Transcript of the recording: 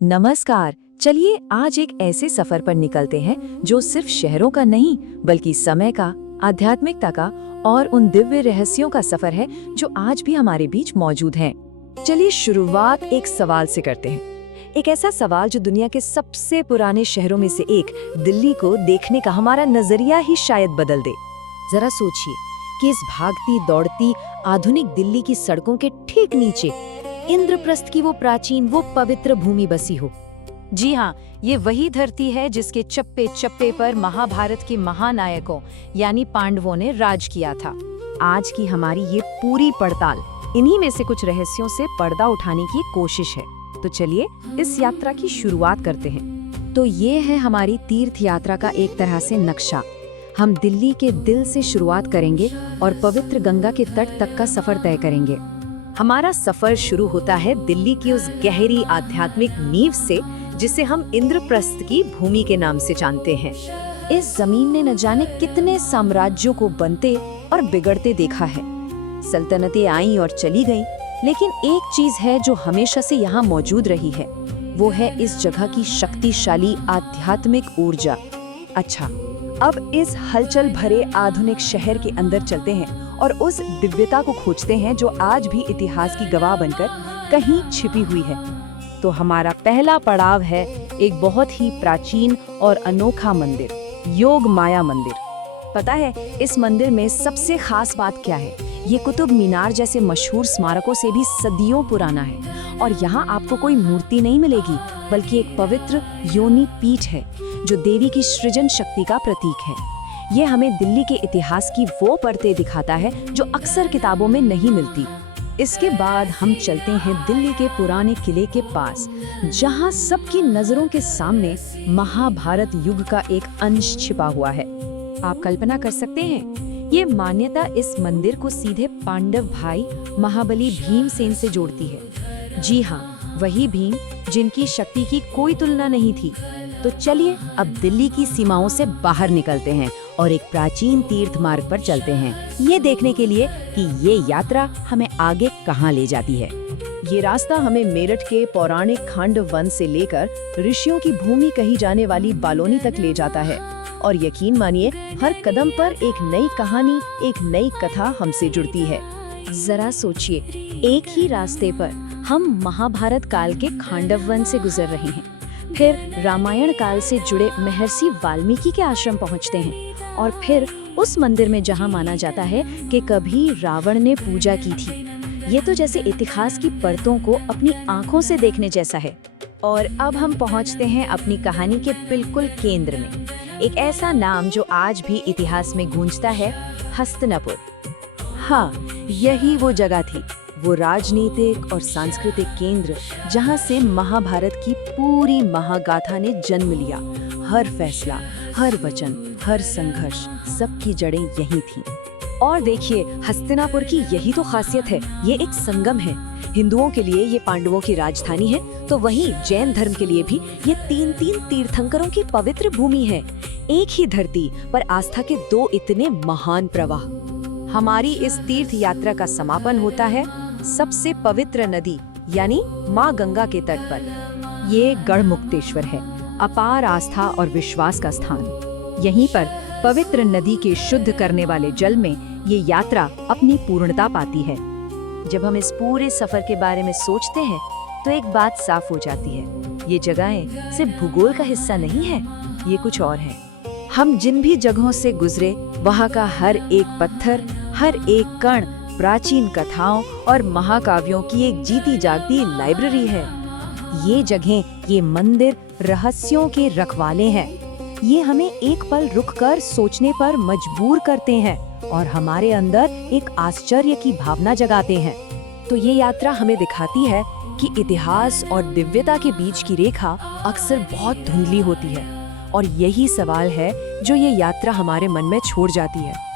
नमस्कार। चलिए आज एक ऐसे सफर पर निकलते हैं जो सिर्फ शहरों का नहीं बल्कि समय का, आध्यात्मिकता का और उन दिव्य रहस्यों का सफर है जो आज भी हमारे बीच मौजूद हैं। चलिए शुरुआत एक सवाल से करते हैं। एक ऐसा सवाल जो दुनिया के सबसे पुराने शहरों में से एक दिल्ली को देखने का हमारा नजरिया ही शायद बदल दे। जरा सोचिए कि इस भागती दौड़ती आधुनिक दिल्ली की सड़कों के ठीक नीचे इंद्रप्रस्थ की वो प्राचीन वो पवित्र भूमि बसी हो। जी हाँ, ये वही धरती है जिसके चप्पे चप्पे पर महाभारत के महानायकों यानी पांडवों ने राज किया था। आज की हमारी ये पूरी पड़ताल इन्हीं में से कुछ रहस्यों से पर्दा उठाने की कोशिश है। तो चलिए इस यात्रा की शुरुआत करते हैं। तो ये है हमारी तीर्थ यात्रा का एक तरह से नक्शा। हम दिल्ली के दिल से शुरुआत करेंगे और पवित्र गंगा के तट तक का सफर तय करेंगे। हमारा सफर शुरू होता है दिल्ली की उस गहरी आध्यात्मिक नींव से जिसे हम इंद्रप्रस्थ की भूमि के नाम से जानते हैं। इस जमीन ने न जाने कितने साम्राज्यों को बनते और बिगड़ते देखा है। सल्तनतें आईं और चली गईं, लेकिन एक चीज है जो हमेशा से यहाँ मौजूद रही है, वो है इस जगह की शक्तिशाली आध्यात्मिक ऊर्जा। अच्छा, अब इस हलचल भरे आधुनिक शहर के अंदर चलते हैं और उस दिव्यता को खोजते हैं जो आज भी इतिहास की गवाह बनकर कहीं छिपी हुई है। तो हमारा पहला पड़ाव है एक बहुत ही प्राचीन और अनोखा मंदिर, योग माया मंदिर। पता है इस मंदिर में सबसे खास बात क्या है? ये कुतुब मीनार जैसे मशहूर स्मारकों से भी सदियों पुराना है। और यहाँ आपको कोई मूर्ति नहीं मिलेगी, बल्कि एक पवित्र योनि पीठ है जो देवी की सृजन शक्ति का प्रतीक है। ये हमें दिल्ली के इतिहास की वो परतें दिखाता है जो अक्सर किताबों में नहीं मिलती। इसके बाद हम चलते हैं दिल्ली के पुराने किले के पास, जहाँ सबकी नजरों के सामने महाभारत युग का एक अंश छिपा हुआ है। आप कल्पना कर सकते हैं, ये मान्यता इस मंदिर को सीधे पांडव भाई महाबली भीमसेन से जोड़ती है। जी हाँ, वही भीम जिनकी शक्ति की कोई तुलना नहीं थी। तो चलिए अब दिल्ली की सीमाओं से बाहर निकलते हैं और एक प्राचीन तीर्थ मार्ग पर चलते हैं, ये देखने के लिए कि ये यात्रा हमें आगे कहाँ ले जाती है। ये रास्ता हमें मेरठ के पौराणिक खांडव वन से लेकर ऋषियों की भूमि कही जाने वाली बालोनी तक ले जाता है। और यकीन मानिए, हर कदम पर एक नई कहानी, एक नई कथा हमसे जुड़ती है। जरा सोचिए, एक ही रास्ते पर हम महाभारत काल के खांडव वन से गुजर रहे हैं, फिर रामायण काल से जुड़े महर्षि वाल्मीकि के आश्रम पहुंचते हैं, और फिर उस मंदिर में जहां माना जाता है कि कभी रावण ने पूजा की थी। ये तो जैसे इतिहास की परतों को अपनी आंखों से देखने जैसा है। और अब हम पहुंचते हैं अपनी कहानी के बिल्कुल केंद्र में, एक ऐसा नाम जो आज भी इतिहास में गूंजता है, हस्तिनापुर। हाँ, यही वो जगह थी, वो राजनीतिक और सांस्कृतिक केंद्र जहां से महाभारत की पूरी महागाथा ने जन्म लिया। हर फैसला, हर वचन, हर संघर्ष, सबकी जड़ें यही थीं। और देखिए, हस्तिनापुर की यही तो खासियत है, ये एक संगम है। हिंदुओं के लिए ये पांडवों की राजधानी है, तो वहीं जैन धर्म के लिए भी ये तीन तीर्थंकरों की पवित्र भूमि है। एक ही धरती पर आस्था के दो इतने महान प्रवाह। हमारी इस तीर्थ यात्रा का समापन होता है सबसे पवित्र नदी यानी माँ गंगा के तट पर। ये गढ़मुक्तेश्वर है, अपार आस्था और विश्वास का स्थान। यहीं पर पवित्र नदी के शुद्ध करने वाले जल में ये यात्रा अपनी पूर्णता पाती है। जब हम इस पूरे सफर के बारे में सोचते हैं तो एक बात साफ हो जाती है, ये जगहें सिर्फ भूगोल का हिस्सा नहीं है, ये कुछ और है। हम जिन भी जगहों से गुजरे, वहाँ का हर एक पत्थर, हर एक कण प्राचीन कथाओं और महाकाव्यों की एक जीती जागती लाइब्रेरी है। ये जगहें, ये मंदिर रहस्यों के रखवाले हैं। ये हमें एक पल रुककर सोचने पर मजबूर करते हैं और हमारे अंदर एक आश्चर्य की भावना जगाते हैं। तो ये यात्रा हमें दिखाती है कि इतिहास और दिव्यता के बीच की रेखा अक्सर बहुत धुंधली होती है, और यही सवाल है जो ये यात्रा हमारे मन में छोड़ जाती है।